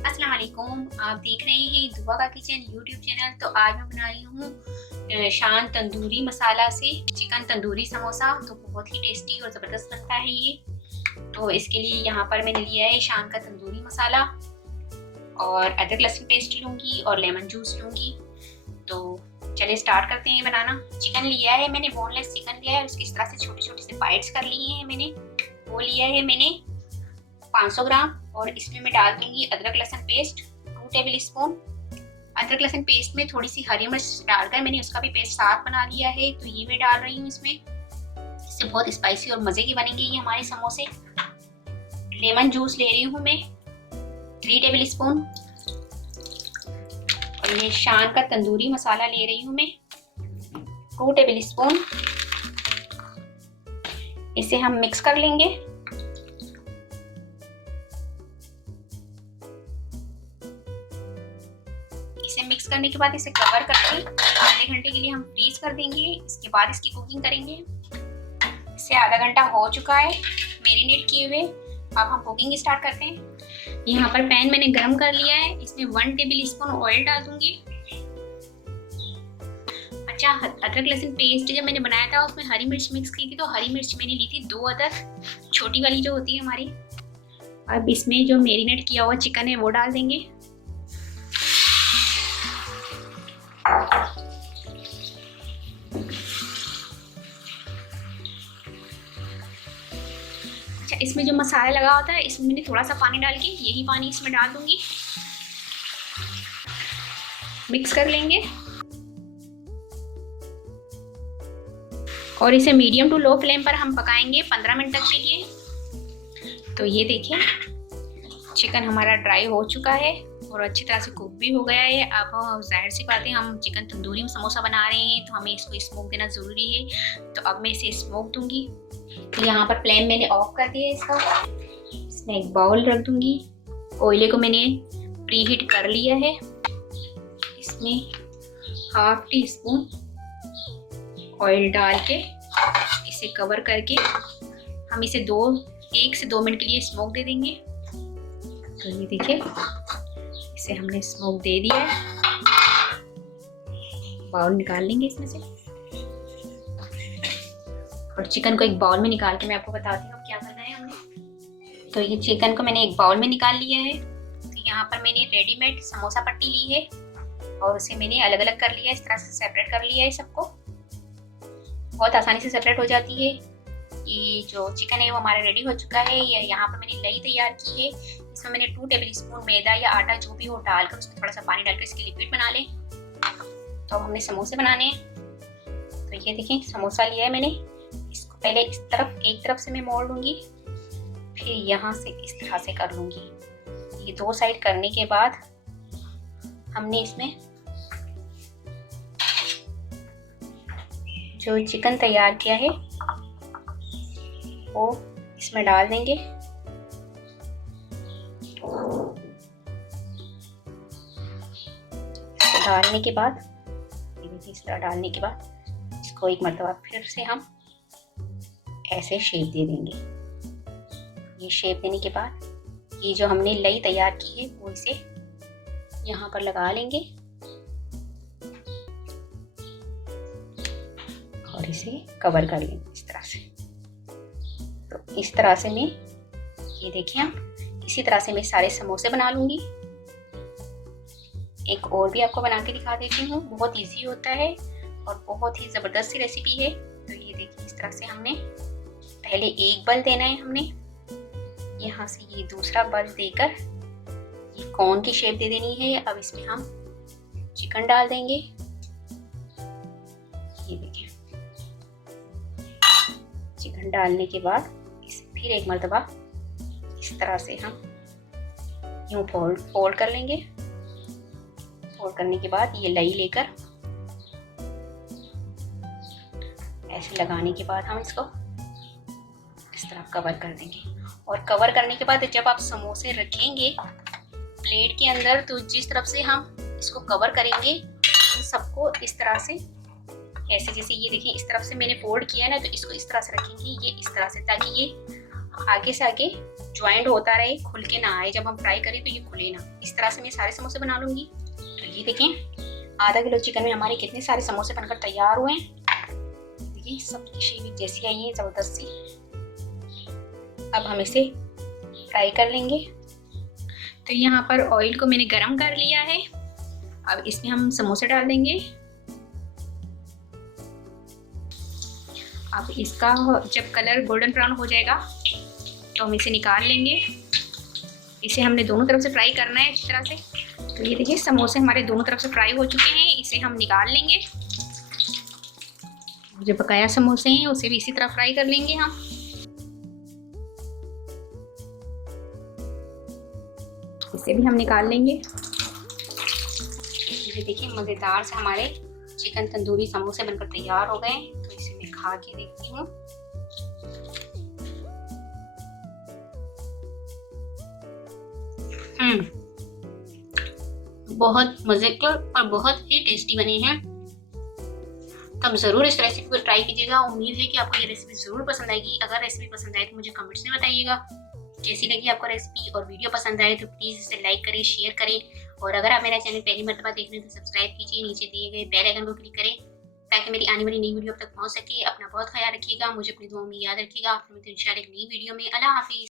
अस्सलाम वालेकुम। आप देख रहे हैं दुआ का किचन यूट्यूब चैनल। तो आज मैं बना रही हूँ शान तंदूरी मसाला से चिकन तंदूरी समोसा। तो बहुत ही टेस्टी और ज़बरदस्त बनता है ये। तो इसके लिए यहाँ पर मैंने लिया है शान का तंदूरी मसाला और अदरक लहसुन पेस्ट लूँगी और लेमन जूस लूँगी। तो चलिए स्टार्ट करते हैं बनाना। चिकन लिया है मैंने, बोनलेस चिकन लिया है। उसकी इस तरह से छोटे छोटे से बाइट्स कर लिए हैं मैंने। वो लिया है मैंने 500 ग्राम और इसमें मैं डाल दूंगी अदरक लहसुन पेस्ट 2 टेबल स्पून। अदरक लहसुन पेस्ट में थोड़ी सी हरी मिर्च डालकर मैंने उसका भी पेस्ट साथ बना लिया है। तो ये मैं डाल रही हूँ इसमें। इससे बहुत स्पाइसी और मज़े के बनेंगे ये हमारे समोसे। लेमन जूस ले रही हूँ मैं 3 टेबल स्पून। और ये शान का तंदूरी मसाला ले रही हूँ मैं 2 टेबल स्पून। इसे हम मिक्स कर लेंगे। इसे मिक्स करने के बाद इसे कवर करके आधे घंटे के लिए हम फ्रीज कर देंगे। इसके बाद इसकी कुकिंग करेंगे। इसे आधा घंटा हो चुका है मैरिनेट किए हुए। अब हम कुकिंग स्टार्ट करते हैं। यहाँ पर पैन मैंने गरम कर लिया है। इसमें 1 टेबल स्पून ऑयल डाल दूंगी। अच्छा, अदरक लहसुन पेस्ट जब मैंने बनाया था उसमें हरी मिर्च मिक्स की थी। तो हरी मिर्च मैंने ली थी 2 अदरक, छोटी वाली जो होती है हमारी। अब इसमें जो मैरिनेट किया हुआ चिकन है वो डाल देंगे। अच्छा, इसमें जो मसाला लगा होता है इसमें मैंने थोड़ा सा पानी डाल के यही पानी इसमें डाल दूंगी। मिक्स कर लेंगे और इसे मीडियम टू लो फ्लेम पर हम पकाएंगे 15 मिनट तक के लिए। तो ये देखिए चिकन हमारा ड्राई हो चुका है और अच्छी तरह से कुक भी हो गया है। अब जाहिर सी बात है, हम चिकन तंदूरी में समोसा बना रहे हैं तो हमें इसको स्मोक देना ज़रूरी है। तो अब मैं इसे स्मोक दूंगी। तो यहाँ पर फ्लेम मैंने ऑफ कर दिया है इसका। इसमें एक बाउल रख दूंगी। ऑयल को मैंने प्री हीट कर लिया है। इसमें ½ टी स्पून ऑयल डाल के इसे कवर करके हम इसे 1 से 2 मिनट के लिए स्मोक दे देंगे। तो ये देखिए इसे हमने स्मोक दे दिया है। बाउल निकाल लेंगे इसमें से और चिकन को एक बाउल में निकाल के मैं आपको बताती हूँ क्या करना है हमने। तो ये चिकन को मैंने एक बाउल में निकाल लिया है। तो यहाँ पर मैंने रेडीमेड समोसा पट्टी ली है और उसे मैंने अलग अलग कर लिया है। इस तरह से सेपरेट कर लिया है सबको। बहुत आसानी से सेपरेट हो जाती है। ये जो चिकन है वो हमारा रेडी हो चुका है। ये यहाँ पर मैंने लई तैयार की है। इसमें मैंने 2 टेबल स्पून मैदा या आटा जो भी हो डालकर उसमें थोड़ा सा पानी डालकर इसकी लिक्विड बना लें। तो अब हमने समोसे बनाने हैं। तो ये देखें समोसा लिया है मैंने। इसको पहले इस तरफ एक तरफ से मैं मोड़ लूँगी, फिर यहाँ से इस तरह से कर लूँगी। ये 2 साइड करने के बाद हमने इसमें जो चिकन तैयार किया है वो इसमें डाल देंगे। डालने के बाद इस तरह डालने के बाद इसको एक मरतबा फिर से हम ऐसे शेप दे देंगे। ये शेप देने के बाद ये जो हमने लई तैयार की है वो इसे यहाँ पर लगा लेंगे और इसे कवर कर लेंगे इस तरह से। तो इस तरह से मैं ये देखिए हम इसी तरह से मैं सारे समोसे बना लूँगी। एक और भी आपको बना के दिखा देती हूँ। बहुत इजी होता है और बहुत ही ज़बरदस्त सी रेसिपी है। तो ये देखिए इस तरह से हमने पहले एक बल देना है। हमने यहाँ से ये दूसरा बल देकर ये कोन की शेप दे देनी है। अब इसमें हम चिकन डाल देंगे। ये देखिए चिकन डालने के बाद इसे फिर एक मरतबा इस तरह से हम यूँ फोल्ड कर लेंगे। फोल्ड करने के बाद ये लई लेकर ऐसे लगाने के बाद हम इसको इस तरह कवर कर देंगे। और कवर करने के बाद जब आप समोसे रखेंगे प्लेट के अंदर तो जिस तरफ से हम इसको कवर करेंगे उन सबको इस तरह से ऐसे, जैसे ये देखिए इस तरफ से मैंने फोल्ड किया ना, तो इसको इस तरह से रखेंगे ये इस तरह से, ताकि ये आगे से आगे ज्वाइंट होता रहे, खुल के ना आए, जब हम फ्राई करें तो ये खुले ना। इस तरह से मैं सारे समोसे बना लूँगी। तो ये देखें आधा किलो चिकन में हमारे कितने सारे समोसे बनकर तैयार हुए हैं। देखिए सबकी शेप जैसी आई है, ज़बरदस्त सी। अब हम इसे फ्राई कर लेंगे। तो यहाँ पर ऑयल को मैंने गरम कर लिया है। अब इसमें हम समोसे डाल देंगे। अब इसका जब कलर गोल्डन ब्राउन हो जाएगा तो हम इसे निकाल लेंगे। इसे हमने दोनों तरफ से फ्राई करना है इस तरह से। तो ये देखिए समोसे हमारे दोनों तरफ से फ्राई हो चुके हैं, इसे हम निकाल लेंगे। जो बकाया समोसे हैं उसे भी इसी तरह फ्राई कर लेंगे हम। इसे भी हम निकाल लेंगे। ये देखिए मज़ेदार से हमारे चिकन तंदूरी समोसे बनकर तैयार हो गए। तो इसे मैं खा के देखती हूँ। बहुत मज़ेदार और बहुत ही टेस्टी बने हैं। तो आप ज़रूर इस रेसिपी को ट्राई कीजिएगा। उम्मीद है कि आपको ये रेसिपी ज़रूर पसंद आएगी। अगर रेसिपी पसंद आए तो मुझे कमेंट्स में बताइएगा कैसी लगी आपको रेसिपी। और वीडियो पसंद आए तो प्लीज़ इसे लाइक करें, शेयर करें। और अगर आप मेरा चैनल पहली मर्तबा देख रहे हैं तो सब्सक्राइब कीजिए, नीचे दिए गए बेल आइकन को क्लिक करें ताकि मेरी आने वाली नई वीडियो आप तक पहुंच सके। अपना बहुत ख्याल रखिएगा, मुझे अपनी दुआ में याद रखिएगा। आपसे मिलते हैं इंशाल्लाह एक नई वीडियो में। अल्लाह हाफिज़।